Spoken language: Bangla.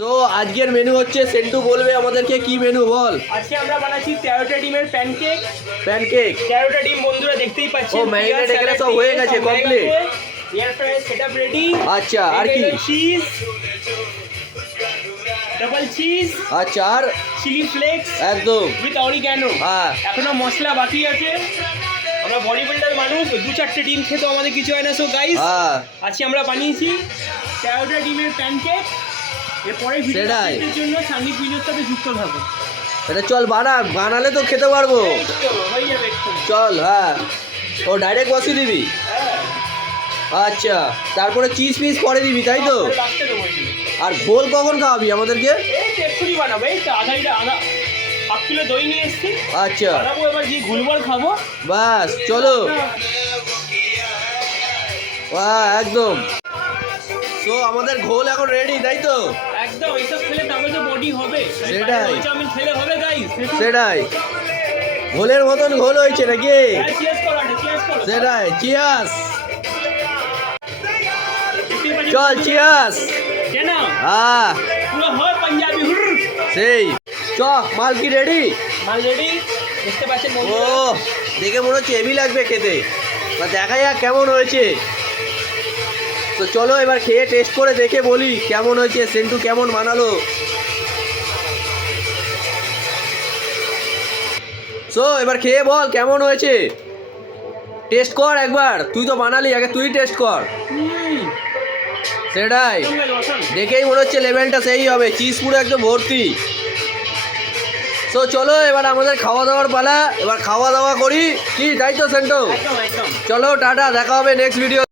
তো আজকের মেনু হচ্ছে সেন্টু বলবে আমাদেরকে কি মেনু বল। আজকে আমরা বানাচ্ছি 13টা ডিমের প্যানকেক। প্যানকেক 13টা ডিম বন্ধুরা দেখতেই পাচ্ছেন। ও ম্যারিনেট এখানে সব হয়ে গেছে complete. Air fryer setup ready. আচ্ছা আর কি? চিজ, ডাবল চিজ, আচ্ছা আর চিলি ফ্লেক্স একদম উইথ অরিগ্যানো। হ্যাঁ এখনো মশলা বাকি আছে। আমরা বডি বিল্ডার মানুষ, 2-4টে ডিম খেতে আমাদের কিছু হয় না। সো গাইস হ্যাঁ আজকে আমরা বানিয়েছি 13টা ডিমের প্যানকেক। এরপরে সেটাই। ভিডিওর জন্য সান্দিপ ভিডিওর সাথে যুক্ত থাকো। এটা চল বানালে তো খেতে পারবো। এই তো হয়ে যাবে একটু। চল হ্যাঁ ও ডাইরেক্ট বসিয়ে দিবি। হ্যাঁ আচ্ছা তারপরে চিজ পিস পরে দিবি তাই তো? লাস্টে দেবো এগুলো। আর ঘোল কখন খাওয়াবি আমাদেরকে? এই তো এক্ষুনি বানাবো। এই তো আধা হাফ কিলো দই নিয়ে এসেছি। আচ্ছা বানাবো, এবার গিয়ে গুলবল খাবো। বাস চলো হ্যাঁ একদম। তো আমাদের ঘোল এখন রেডি তাই তো? একদম এইসব খেলে তবে তো বডি হবে। সেটাই। চাউমিন খেলে হবে গাইস। সেটাই ঘোলের মতন ঘোল হয়েছে নাকি? চিয়ার্স করো, চিয়ার্স করো। সেটাই চিয়াস চল চিয়াস। কেন হ্যাঁ পুরো হয় পাঞ্জাবি হুর। সেই চ মাল কি রেডি? মাল রেডি দেখতে পাচ্ছেন ও বন্ধুরা। দেখে মনে হচ্ছে হেভি লাগবে খেতে, বা দেখা যাক কেমন হয়েছে। তো চলো এবার খেয়ে টেস্ট করে দেখে বলি কেমন হয়েছে, সেন্টু কেমন বানালো। সো এবার খেয়ে বল কেমন হয়েছে, টেস্ট কর একবার। তুই তো বানালি, আগে তুই টেস্ট কর। সেটাই দেখেই মনে হচ্ছে লেভেলটা সেই হবে, চিজ পুরো একদম ভর্তি। তো চলো এবার আমাদের খাওয়া দাওয়ার পালা, এবার খাওয়া দাওয়া করি কি তাই তো সেন্টু? একদম একদম। চলো টাটা, দেখা হবে নেক্সট ভিডিও।